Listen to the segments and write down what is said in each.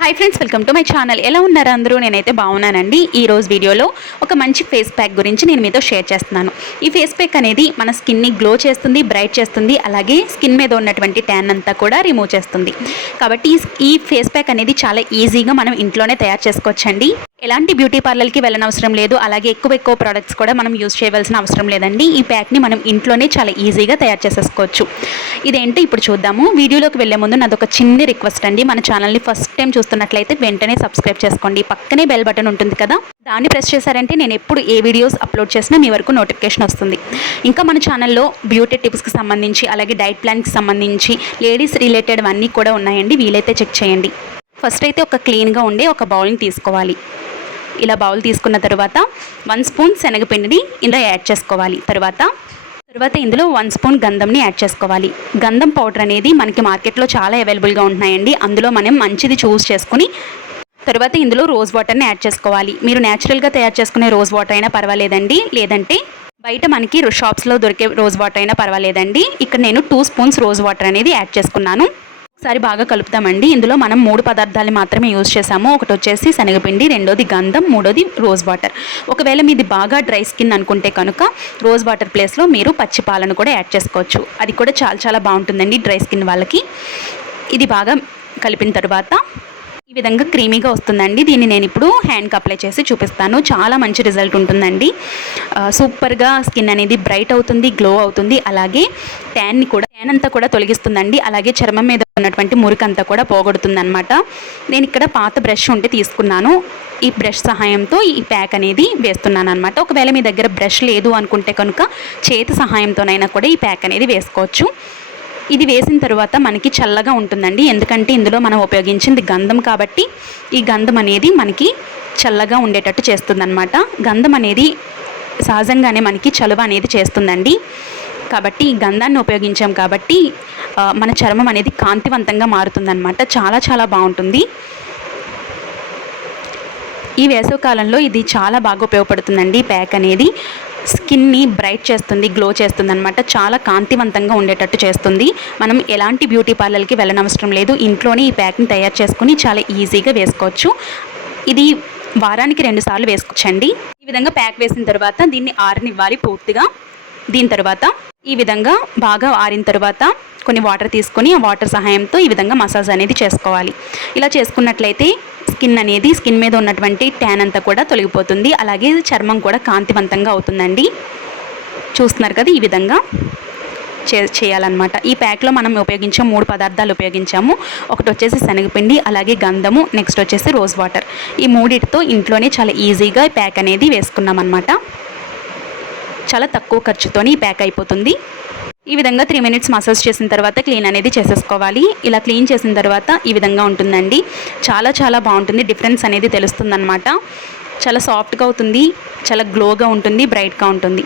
Hi friends, welcome to my channel. ఎలా ఉన్నారు అందరూ? నేనైతే బాగున్నానండి. ఈ రోజు వీడియోలో ఒక మంచి ఫేస్ ప్యాక్ గురించి నేను మీతో షేర్ చేస్తున్నాను. ఈ ఫేస్ ప్యాక్ అనేది మన స్కిన్ని గ్లో చేస్తుంది, బ్రైట్ చేస్తుంది, అలాగే స్కిన్ మీద ఉన్నటువంటి ట్యాన్ అంతా కూడా రిమూవ్ చేస్తుంది. కాబట్టి ఈ ఫేస్ ప్యాక్ అనేది చాలా ఈజీగా మనం ఇంట్లోనే తయారు చేసుకోవచ్చండి. ఎలాంటి బ్యూటీ పార్లర్కి వెళ్ళనవసరం లేదు, అలాగే ఎక్కువ ప్రోడక్ట్స్ కూడా మనం యూజ్ చేయవలసిన అవసరం లేదండి. ఈ ప్యాక్ని మనం ఇంట్లోనే చాలా ఈజీగా తయారు చేసేసుకోవచ్చు. ఇదేంటో ఇప్పుడు చూద్దాము. వీడియోలోకి వెళ్ళే ముందు నాదొక చిన్న రిక్వెస్ట్ అండి. మన ఛానల్ని ఫస్ట్ టైం చూస్తున్నట్లయితే వెంటనే సబ్స్క్రైబ్ చేసుకోండి. పక్కనే బెల్ బటన్ ఉంటుంది కదా, దాన్ని ప్రెస్ చేశారంటే నేను ఎప్పుడు ఏ వీడియోస్ అప్లోడ్ చేసినా మీ వరకు నోటిఫికేషన్ వస్తుంది. ఇంకా మన ఛానల్లో బ్యూటీ టిప్స్కి సంబంధించి, అలాగే డైట్ ప్లాన్కి సంబంధించి, లేడీస్ రిలేటెడ్ అన్నీ కూడా ఉన్నాయండి. వీలైతే చెక్ చేయండి. ఫస్ట్ అయితే ఒక క్లీన్గా ఉండే ఒక బౌల్ని తీసుకోవాలి. ఇలా బౌల్ తీసుకున్న తర్వాత 1 స్పూన్ శనగపిండిని ఇందులో యాడ్ చేసుకోవాలి. తర్వాత ఇందులో 1 స్పూన్ గంధంని యాడ్ చేసుకోవాలి. గంధం పౌడర్ అనేది మనకి మార్కెట్లో చాలా అవైలబుల్గా ఉంటున్నాయండి. అందులో మనం మంచిది చూస్ చేసుకుని తర్వాత ఇందులో రోజ్ వాటర్ని యాడ్ చేసుకోవాలి. మీరు న్యాచురల్గా తయారు చేసుకునే రోజ్ వాటర్ అయినా పర్వాలేదండి, లేదంటే బయట మనకి షాప్స్లో దొరికే రోజ్ వాటర్ అయినా పర్వాలేదండి. ఇక్కడ నేను 2 స్పూన్స్ రోజ్ వాటర్ అనేది యాడ్ చేసుకున్నాను. ఒకసారి బాగా కలుపుతామండి. ఇందులో మనం 3 పదార్థాలు మాత్రమే యూజ్ చేసాము. ఒకటి వచ్చేసి శనగపిండి, రెండోది గంధం, మూడోది రోజ్ వాటర్. ఒకవేళ మీది బాగా డ్రై స్కిన్ అనుకుంటే కనుక రోజ్ వాటర్ ప్లేస్లో మీరు పచ్చి పాలను కూడా యాడ్ చేసుకోవచ్చు. అది కూడా చాలా బాగుంటుందండి డ్రై స్కిన్ వాళ్ళకి. ఇది బాగా కలిపిన తర్వాత ఈ విధంగా క్రీమీగా వస్తుందండి. దీన్ని నేను ఇప్పుడు హ్యాండ్కి అప్లై చేసి చూపిస్తాను. చాలా మంచి రిజల్ట్ ఉంటుందండి. సూపర్గా స్కిన్ అనేది బ్రైట్ అవుతుంది, గ్లో అవుతుంది, అలాగే ట్యాన్ అంతా కూడా తొలగిస్తుందండి. అలాగే చర్మం మీద ఉన్నటువంటి మురికంతా కూడా పోగొడుతుంది అనమాట. నేను ఇక్కడ పాత బ్రష్ ఉంటే తీసుకున్నాను. ఈ బ్రష్ సహాయంతో ఈ ప్యాక్ అనేది వేస్తున్నాను అనమాట. ఒకవేళ మీ దగ్గర బ్రష్ లేదు అనుకుంటే కనుక చేతి సహాయంతోనైనా కూడా ఈ ప్యాక్ అనేది వేసుకోవచ్చు. ఇది వేసిన తర్వాత మనకి చల్లగా ఉంటుందండి. ఎందుకంటే ఇందులో మనం ఉపయోగించింది గంధం కాబట్టి ఈ గంధం అనేది మనకి చల్లగా ఉండేటట్టు చేస్తుందన్నమాట. గంధం అనేది సహజంగానే మనకి చలువ అనేది చేస్తుందండి. కాబట్టి ఈ గంధాన్ని ఉపయోగించాం కాబట్టి మన చర్మం అనేది కాంతివంతంగా మారుతుందన్నమాట. చాలా బాగుంటుంది. ఈ వేసవికాలంలో ఇది చాలా బాగా ఉపయోగపడుతుందండి. ప్యాక్ అనేది స్కిన్ని బ్రైట్ చేస్తుంది, గ్లో చేస్తుంది అనమాట. చాలా కాంతివంతంగా ఉండేటట్టు చేస్తుంది. మనం ఎలాంటి బ్యూటీ పార్లర్కి వెళ్ళనవసరం లేదు. ఇంట్లోనే ఈ ప్యాక్ని తయారు చేసుకుని చాలా ఈజీగా వేసుకోవచ్చు. ఇది వారానికి 2 సార్లు వేసుకోవచ్చండి. ఈ విధంగా ప్యాక్ వేసిన తర్వాత దీన్ని ఆరనివ్వాలి పూర్తిగా. దీని తర్వాత ఈ విధంగా బాగా ఆరిన తర్వాత కొన్ని వాటర్ తీసుకొని ఆ వాటర్ సహాయంతో ఈ విధంగా మసాజ్ అనేది చేసుకోవాలి. ఇలా చేసుకున్నట్లయితే స్కిన్ మీద ఉన్నటువంటి ట్యాన్ అంతా కూడా తొలగిపోతుంది. అలాగే చర్మం కూడా కాంతివంతంగా అవుతుందండి. చూస్తున్నారు కదా, ఈ విధంగా చేయాలన్నమాట. ఈ ప్యాక్లో మనం ఉపయోగించే 3 పదార్థాలు ఉపయోగించాము. ఒకటి వచ్చేసి శనగపిండి, అలాగే గంధము, నెక్స్ట్ వచ్చేసి రోజ్ వాటర్. ఈ మూడిటితో ఇంట్లోనే చాలా ఈజీగా ఈ ప్యాక్ అనేది వేసుకున్నాం అనమాట. చాలా తక్కువ ఖర్చుతోనే ఈ ప్యాక్ అయిపోతుంది. ఈ విధంగా 3 మినిట్స్ మసాజ్ చేసిన తర్వాత క్లీన్ అనేది చేసేసుకోవాలి. ఇలా క్లీన్ చేసిన తర్వాత ఈ విధంగా ఉంటుందండి. చాలా బాగుంటుంది. డిఫరెన్స్ అనేది తెలుస్తుందన్నమాట. చాలా సాఫ్ట్గా అవుతుంది, చాలా గ్లోగా ఉంటుంది, బ్రైట్గా ఉంటుంది.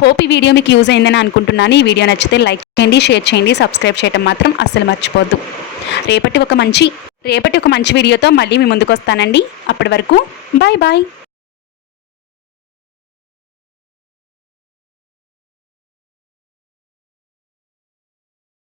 హోప్ ఈ వీడియో మీకు యూజ్ అయిందని అనుకుంటున్నాను. ఈ వీడియో నచ్చితే లైక్ చేయండి, షేర్ చేయండి, సబ్స్క్రైబ్ చేయడం మాత్రం అస్సలు మర్చిపోద్దు. రేపటి ఒక మంచి వీడియోతో మళ్ళీ మీ ముందుకు వస్తానండి. అప్పటి వరకు బాయ్.